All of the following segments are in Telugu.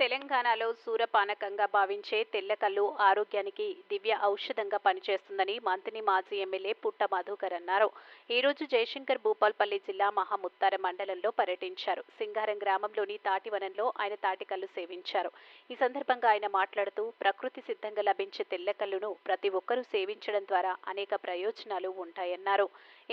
తెలంగాణలో సూరపానకంగా భావించే తెల్లకల్లు ఆరోగ్యానికి దివ్య ఔషధంగా పనిచేస్తుందని మంత్రి మాజీ ఎమ్మెల్యే పుట్ట మధుకర్ అన్నారు. ఈరోజు జయశంకర్ భూపాల్పల్లి జిల్లా మహాముత్తార మండలంలో పర్యటించారు. సింగారం గ్రామంలోని తాటివనంలో ఆయన తాటికల్లు సేవించారు. ఈ సందర్భంగా ఆయన మాట్లాడుతూ ప్రకృతి సిద్ధంగా లభించే తెల్లకల్లును ప్రతి ఒక్కరూ సేవించడం ద్వారా అనేక ప్రయోజనాలు ఉంటాయన్నారు.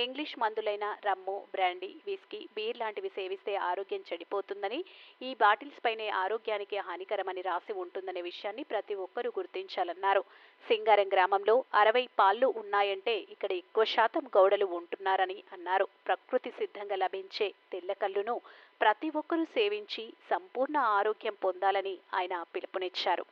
ఇంగ్లీష్ మందులైన రమ్ము, బ్రాండీ, విస్కీ, బీర్ లాంటివి సేవిస్తే ఆరోగ్యం చెడిపోతుందని, ఈ బాటిల్స్ పైనే ఆరోగ్యానికి హానికరమని రాసి ఉంటుందనే విషయాన్ని ప్రతి ఒక్కరూ గుర్తించాలన్నారు. సింగారం గ్రామంలో 60 పాళ్లు ఉన్నాయంటే ఇక్కడ ఎక్కువ శాతం గౌడలు ఉంటున్నారని అన్నారు. ప్రకృతి సిద్ధంగా లభించే తెల్లకల్లును ప్రతి ఒక్కరూ సేవించి సంపూర్ణ ఆరోగ్యం పొందాలని ఆయన పిలుపునిచ్చారు.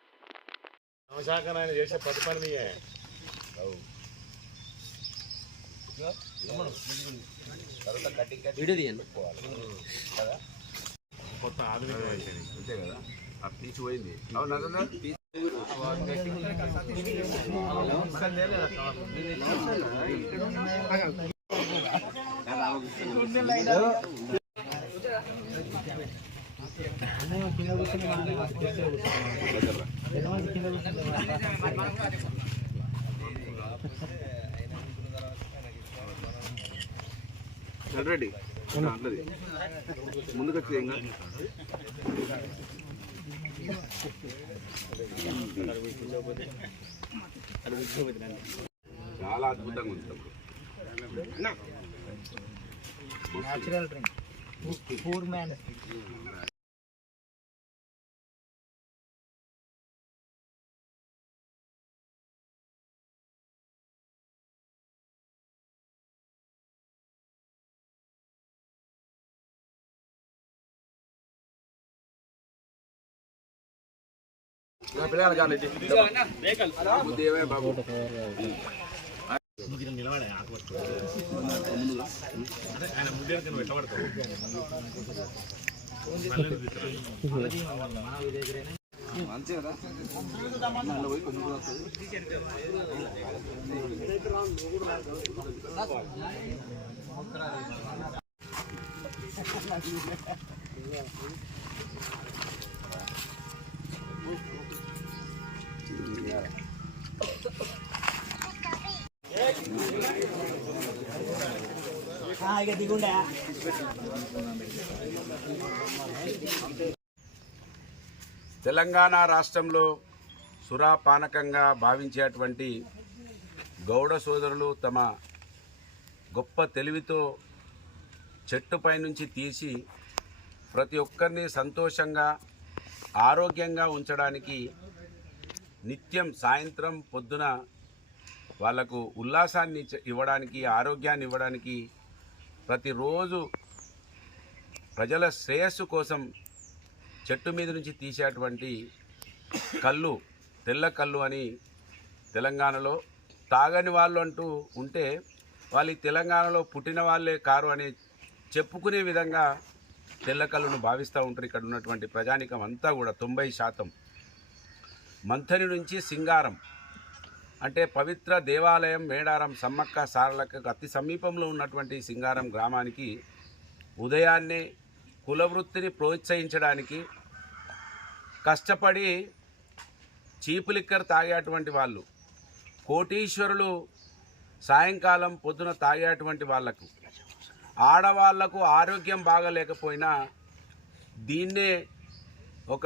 కొత్త ఆధునిక అంతే కదా అది తీసిపోయింది. రెడీ అట్లది ముందుకు వచ్చి చాలా అద్భుతంగా ఉంటుంది. Natural drink poor man. బాబు తెలంగాణ రాష్ట్రంలో సురాపానకంగా భావించేటువంటి గౌడ సోదరులు తమ గొప్ప తెలివితో చెట్టుపై నుంచి తీసి ప్రతి ఒక్కరిని సంతోషంగా ఆరోగ్యంగా ఉంచడానికి నిత్యం సాయంత్రం పొద్దున వాళ్లకు ఉల్లాసాన్ని ఇవ్వడానికి, ఆరోగ్యాన్ని ఇవ్వడానికి ప్రతిరోజు ప్రజల శ్రేయస్సు కోసం చెట్టు మీద నుంచి తీసేటువంటి కళ్ళు తెల్ల కళ్ళు అని తెలంగాణలో తాగని వాళ్ళు అంటూ ఉంటే వాళ్ళు తెలంగాణలో పుట్టిన వాళ్ళే కారు అని చెప్పుకునే విధంగా తెల్ల కళ్ళును భావిస్తూ ఉంటారు. ఇక్కడ ఉన్నటువంటి ప్రజానికం అంతా కూడా 90% మంథని నుంచి సింగారం అంటే పవిత్ర దేవాలయం మేడారం సమ్మక్క సారలకు అతి సమీపంలో ఉన్నటువంటి సింగారం గ్రామానికి ఉదయాన్నే కులవృత్తిని ప్రోత్సహించడానికి కష్టపడి చీపు లిక్కర్ తాగేటువంటి వాళ్ళు, కోటీశ్వరులు సాయంకాలం పొద్దున తాగేటువంటి వాళ్లకు, ఆడవాళ్లకు ఆరోగ్యం బాగలేకపోయినా దీన్నే ఒక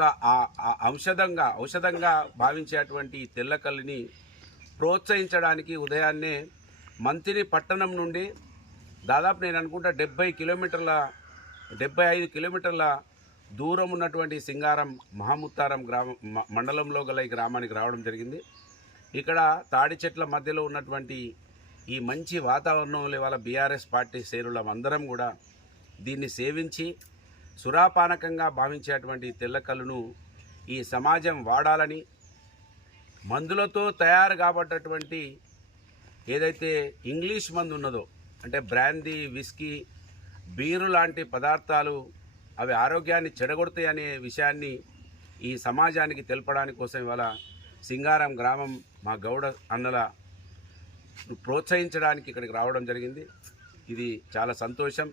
ఔషధంగా భావించేటువంటి తెల్లకల్లిని ప్రోత్సహించడానికి ఉదయాన్నే మంతిని పట్టణం నుండి దాదాపు నేను అనుకుంటా 75 కిలోమీటర్ల దూరం ఉన్నటువంటి సింగారం మహాముత్తారం మండలంలో గల ఈ గ్రామానికి రావడం జరిగింది. ఇక్కడ తాడి చెట్ల మధ్యలో ఉన్నటువంటి ఈ మంచి వాతావరణంలో ఇవాళ బీఆర్ఎస్ పార్టీ శ్రేణులం అందరం కూడా దీన్ని సేవించి సురాపానకంగా భావించేటువంటి తెల్లకల్లును ఈ సమాజం వాడాలని, మందులతో తయారు కాబట్టటువంటి ఏదైతే ఇంగ్లీష్ మందు ఉన్నదో అంటే బ్రాందీ, విస్కీ, బీరు లాంటి పదార్థాలు అవి ఆరోగ్యాన్ని చెడగొడతాయి అనే విషయాన్ని ఈ సమాజానికి తెలపడానికి కోసం ఇవాళ సింగారం గ్రామం మా గౌడ అన్నల ప్రోత్సహించడానికి ఇక్కడికి రావడం జరిగింది. ఇది చాలా సంతోషం.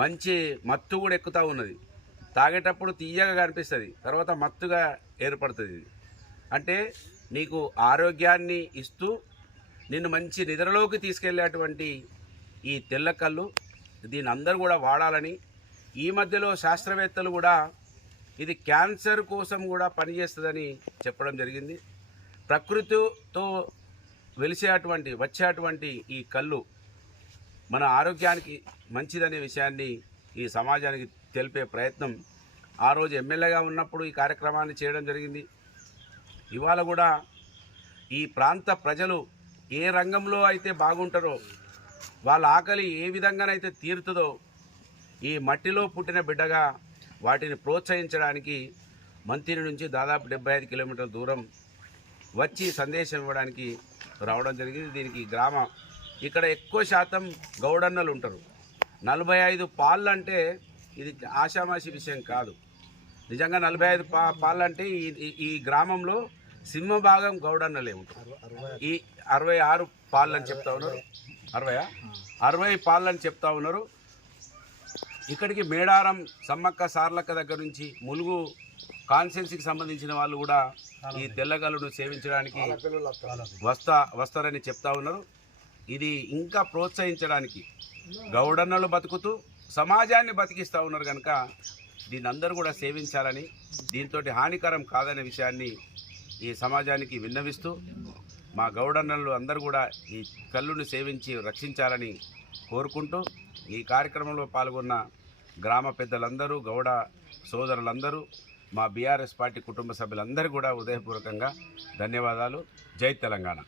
మంచి మత్తు కూడా ఎక్కుతూ ఉన్నది. తాగేటప్పుడు తీయగా కనిపిస్తుంది, తర్వాత మత్తుగా ఏర్పడుతుంది. ఇది అంటే నీకు ఆరోగ్యాన్ని ఇస్తూ నిన్ను మంచి నిద్రలోకి తీసుకెళ్లేటువంటి ఈ తెల్ల కళ్ళు, దీన్ని అందరూ కూడా వాడాలని, ఈ మధ్యలో శాస్త్రవేత్తలు కూడా ఇది క్యాన్సర్ కోసం కూడా పనిచేస్తుందని చెప్పడం జరిగింది. ప్రకృతితో వచ్చేటువంటి ఈ కళ్ళు మన ఆరోగ్యానికి మంచిదనే విషయాన్ని ఈ సమాజానికి తెలిపే ప్రయత్నం ఆ రోజు ఎమ్మెల్యేగా ఉన్నప్పుడు ఈ కార్యక్రమాన్ని చేయడం జరిగింది. ఇవాళ కూడా ఈ ప్రాంత ప్రజలు ఏ రంగంలో అయితే బాగుంటారో, వాళ్ళ ఆకలి ఏ విధంగానైతే తీరుతుందో, ఈ మట్టిలో పుట్టిన బిడ్డగా వాటిని ప్రోత్సహించడానికి మంతిని నుంచి దాదాపు 75 కిలోమీటర్ల దూరం వచ్చి సందేశం ఇవ్వడానికి రావడం జరిగింది. దీనికి ఇక్కడ ఎక్కువ శాతం గౌడన్నలు ఉంటారు. 45 పాళ్ళు అంటే ఇది ఆషామాషి విషయం కాదు. నిజంగా 45 పాళ్ళు అంటే ఈ గ్రామంలో సింహభాగం గౌడన్నలే ఉంటారు. ఈ 66 పాళ్ళని చెప్తా ఉన్నారు, 60 పాళ్ళని చెప్తా ఉన్నారు. ఇక్కడికి మేడారం సమ్మక్క సార్లక్క దగ్గర నుంచి ములుగు కాన్స్టిట్యున్సీకి సంబంధించిన వాళ్ళు కూడా ఈ తెల్లగల్లును సేవించడానికి వస్తారని చెప్తా ఉన్నారు. ఇది ఇంకా ప్రోత్సహించడానికి గౌడన్నలు బతుకుతూ సమాజాన్ని బతికిస్తూ ఉన్నారు కనుక దీన్ని అందరూ కూడా సేవించాలని, దీంతో హానికరం కాదనే విషయాన్ని ఈ సమాజానికి విన్నవిస్తూ మా గౌడన్నలు అందరూ కూడా ఈ కళ్ళును సేవించి రక్షించాలని కోరుకుంటూ ఈ కార్యక్రమంలో పాల్గొన్న గ్రామ పెద్దలందరూ, గౌడ సోదరులందరూ, మా బీఆర్ఎస్ పార్టీ కుటుంబ సభ్యులందరూ కూడా హృదయపూర్వకంగా ధన్యవాదాలు. జై తెలంగాణ.